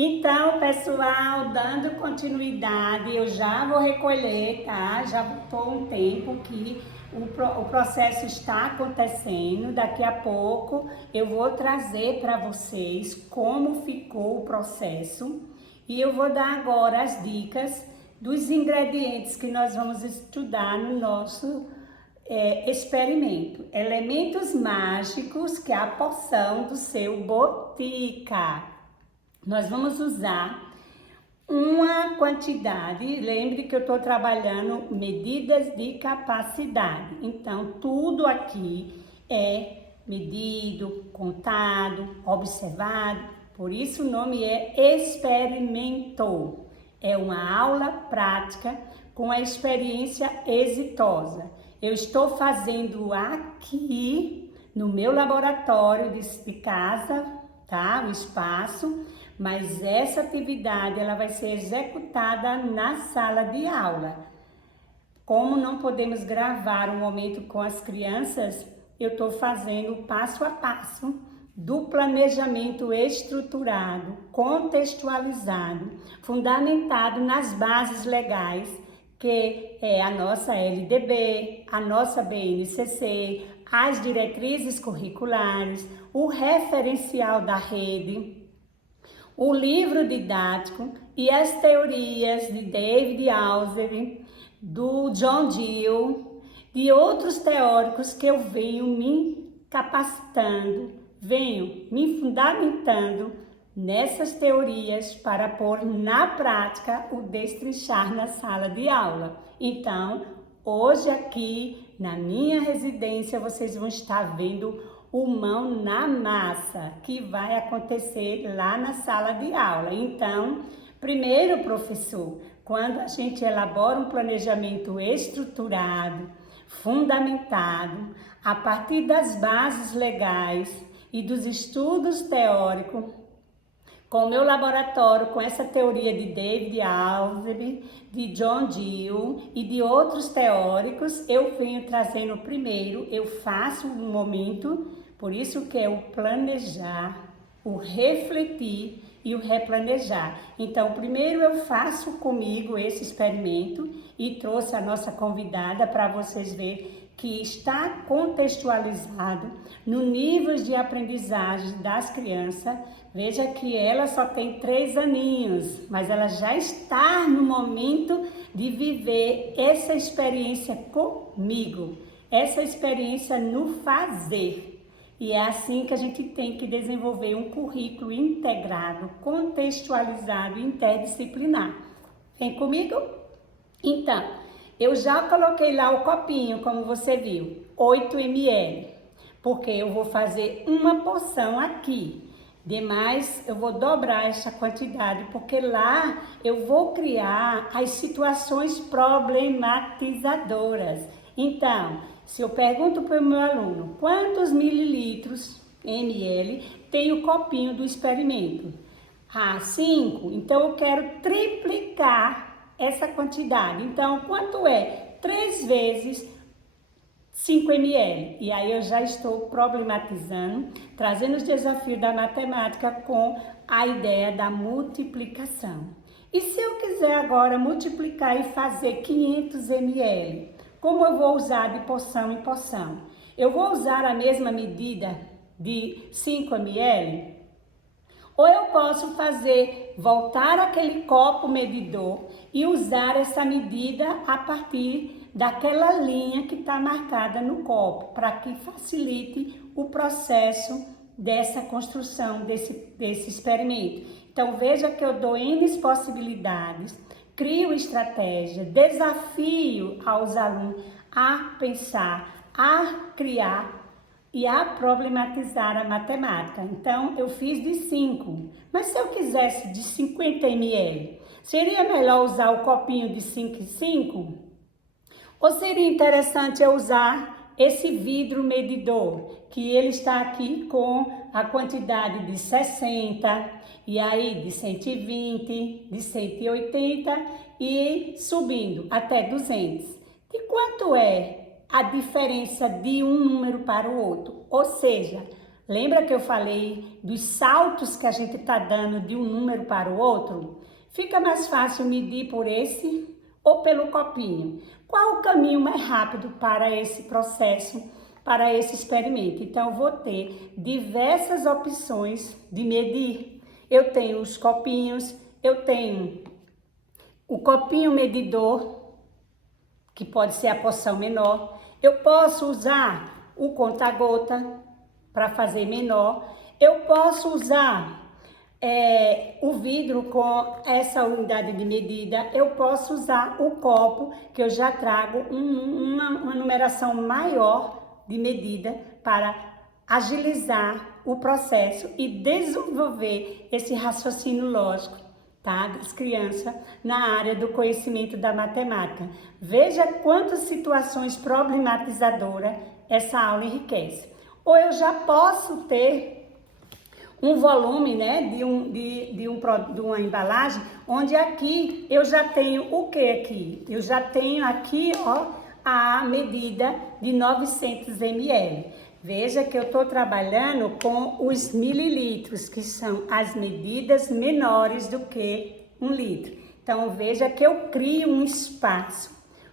Então, pessoal, dando continuidade, eu já vou recolher, tá? Já estou um tempo que o processo está acontecendo. Daqui a pouco eu vou trazer para vocês como ficou o processo e eu vou dar agora as dicas dos ingredientes que nós vamos estudar no nosso experimento. Elementos mágicos, que é a poção do seu Botica. Nós vamos usar uma quantidade, lembre que eu estou trabalhando medidas de capacidade. Então, tudo aqui é medido, contado, observado, por isso o nome é experimento. É uma aula prática com a experiência exitosa. Eu estou fazendo aqui no meu laboratório de casa, tá? O espaço. Mas essa atividade ela vai ser executada na sala de aula. Como não podemos gravar um momento com as crianças, eu estou fazendo passo a passo do planejamento estruturado, contextualizado, fundamentado nas bases legais, que é a nossa LDB, a nossa BNCC, as diretrizes curriculares, o referencial da rede, o livro didático e as teorias de David Alzheimer, do John Dewey, de outros teóricos que eu venho me capacitando, venho me fundamentando nessas teorias para pôr na prática o destrinchar na sala de aula. Então, hoje aqui na minha residência vocês vão estar vendo o mão na massa, que vai acontecer lá na sala de aula. Então, primeiro, professor, quando a gente elabora um planejamento estruturado, fundamentado, a partir das bases legais e dos estudos teóricos, com o meu laboratório, com essa teoria de David Alzheimer, de John Dewey e de outros teóricos, eu venho trazendo primeiro, eu faço um momento, por isso que é o planejar, o refletir e o replanejar. Então, primeiro eu faço comigo esse experimento e trouxe a nossa convidada para vocês verem que está contextualizado no nível de aprendizagem das crianças. Veja que ela só tem 3 aninhos, mas ela já está no momento de viver essa experiência comigo, essa experiência no fazer. E é assim que a gente tem que desenvolver um currículo integrado, contextualizado e interdisciplinar. Vem comigo? Então, eu já coloquei lá o copinho, como você viu, 8 ml, porque eu vou fazer uma porção aqui. Demais, eu vou dobrar essa quantidade, porque lá eu vou criar as situações problematizadoras. Então, se eu pergunto para o meu aluno quantos mililitros, ml, tem o copinho do experimento? 5. Então, eu quero triplicar essa quantidade. Então, quanto é? 3 vezes 5 ml. E aí eu já estou problematizando, trazendo os desafios da matemática com a ideia da multiplicação. E se eu quiser agora multiplicar e fazer 500 ml? Como eu vou usar de porção em porção? Eu vou usar a mesma medida de 5 ml? Ou eu posso voltar aquele copo medidor e usar essa medida a partir daquela linha que está marcada no copo, para que facilite o processo dessa construção, desse experimento. Então, veja que eu dou N possibilidades, crio estratégia, desafio aos alunos a pensar, a criar e a problematizar a matemática. Então, eu fiz de 5, mas se eu quisesse de 50 ml, seria melhor usar o copinho de 5 em 5? Ou seria interessante eu usar esse vidro medidor, que ele está aqui com a quantidade de 60, e aí de 120, de 180 e subindo até 200. E quanto é a diferença de um número para o outro? Ou seja, Lembra que eu falei dos saltos que a gente está dando de um número para o outro? Fica mais fácil medir por esse ou pelo copinho. Qual o caminho mais rápido para esse processo, para esse experimento? Então, eu vou ter diversas opções de medir. Eu tenho os copinhos, eu tenho o copinho medidor, que pode ser a porção menor. Eu posso usar o conta-gota para fazer menor. Eu posso usar o vidro com essa unidade de medida. Eu posso usar o copo, que eu já trago uma numeração maior de medida para agilizar o processo e desenvolver esse raciocínio lógico, tá, das crianças na área do conhecimento da matemática. Veja quantas situações problematizadoras essa aula enriquece. Ou eu já posso ter um volume, né, de uma embalagem, onde aqui eu já tenho o que aqui? Eu já tenho aqui, ó, a medida de 900 ml. Veja que eu estou trabalhando com os mililitros, que são as medidas menores do que 1 litro. Então, veja que eu crio um espaço.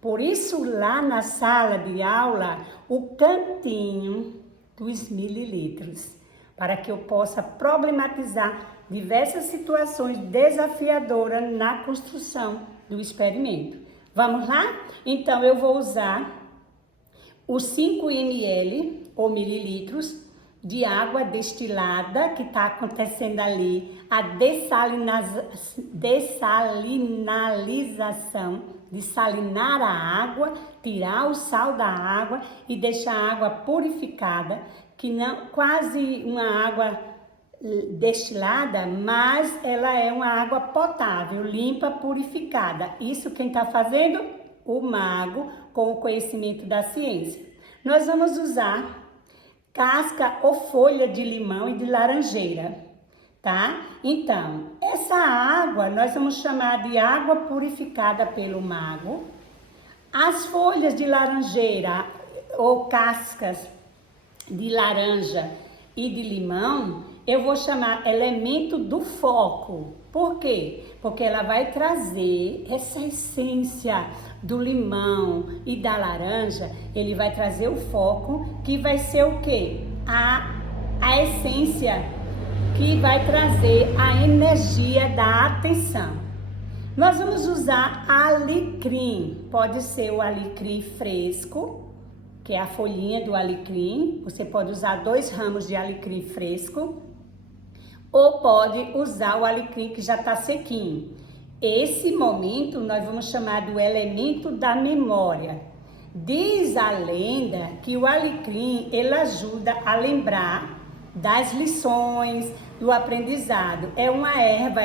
Por isso, lá na sala de aula, o cantinho dos mililitros, para que eu possa problematizar diversas situações desafiadoras na construção do experimento. Vamos lá? Então, eu vou usar os 5 ml ou mililitros de água destilada, que está acontecendo ali, a dessalinalização, dessalinar a água, tirar o sal da água e deixar a água purificada, que não quase uma água destilada, mas ela é uma água potável, limpa, purificada. Isso quem está fazendo? O mago, com o conhecimento da ciência. Nós vamos usar casca ou folha de limão e de laranjeira, tá? Então, essa água nós vamos chamar de água purificada pelo mago. As folhas de laranjeira ou cascas de laranja e de limão, eu vou chamar elemento do foco. Por quê? Porque ela vai trazer essa essência do limão e da laranja, ele vai trazer o foco, que vai ser o quê? A essência que vai trazer a energia da atenção. Nós vamos usar alecrim, pode ser o alecrim fresco, que é a folhinha do alecrim. Você pode usar 2 ramos de alecrim fresco, ou pode usar o alecrim que já está sequinho. Esse momento nós vamos chamar do elemento da memória. Diz a lenda que o alecrim, ele ajuda a lembrar das lições, do aprendizado. É uma erva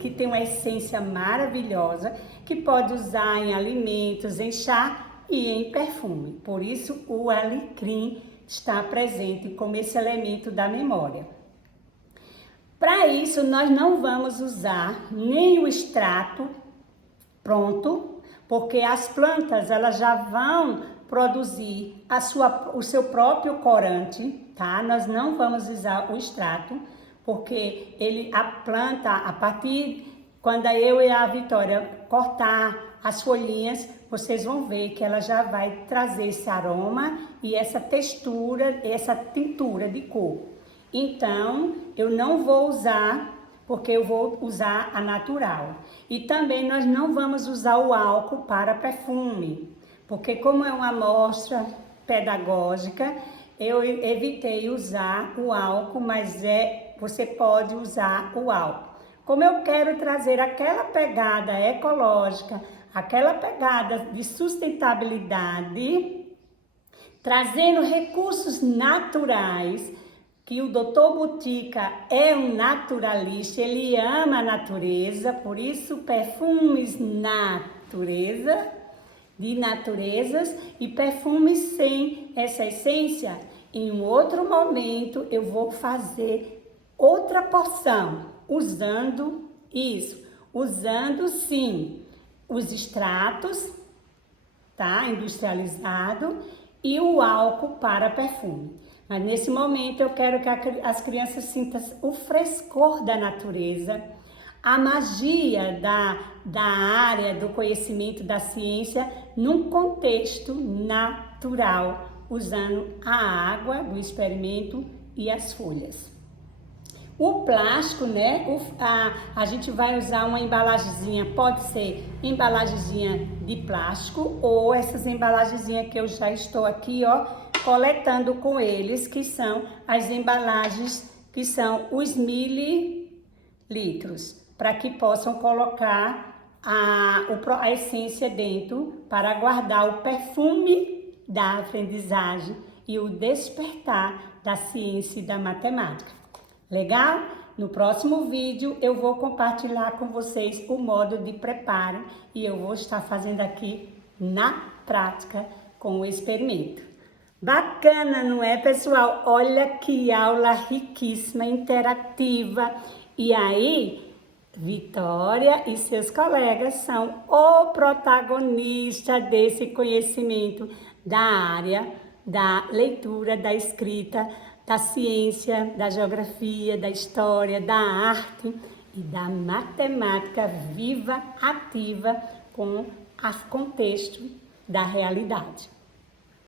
que tem uma essência maravilhosa, que pode usar em alimentos, em chá e em perfume. Por isso, o alecrim está presente como esse elemento da memória. Para isso, nós não vamos usar nem o extrato pronto, porque as plantas elas já vão produzir o seu próprio corante, tá? Nós não vamos usar o extrato, porque a planta, a partir quando eu e a Vitória cortar as folhinhas, vocês vão ver que ela já vai trazer esse aroma e essa textura, essa tintura de cor. Então, eu não vou usar, porque eu vou usar a natural. E também nós não vamos usar o álcool para perfume, porque como é uma amostra pedagógica, eu evitei usar o álcool, mas você pode usar o álcool. Como eu quero trazer aquela pegada ecológica, aquela pegada de sustentabilidade, trazendo recursos naturais, que o Dr. Botica é um naturalista, ele ama a natureza, por isso perfumes natureza, de naturezas e perfumes sem essa essência. Em um outro momento eu vou fazer outra porção, usando isso, usando sim os extratos, tá, industrializado, e o álcool para perfume. Mas nesse momento eu quero que as crianças sintam o frescor da natureza, a magia da área do conhecimento da ciência num contexto natural, usando a água do experimento e as folhas. O plástico, né? A gente vai usar uma embalagenzinha, pode ser embalagenzinha de plástico ou essas embalagenzinhas que eu já estou aqui, ó, coletando com eles, que são as embalagens que são os mililitros, para que possam colocar a essência dentro para guardar o perfume da aprendizagem e o despertar da ciência e da matemática. Legal? No próximo vídeo eu vou compartilhar com vocês o modo de preparo e eu vou estar fazendo aqui na prática com o experimento. Bacana, não é, pessoal? Olha que aula riquíssima, interativa. E aí, Vitória e seus colegas são o protagonista desse conhecimento da área da leitura, da escrita, da ciência, da geografia, da história, da arte e da matemática viva, ativa, com o contexto da realidade.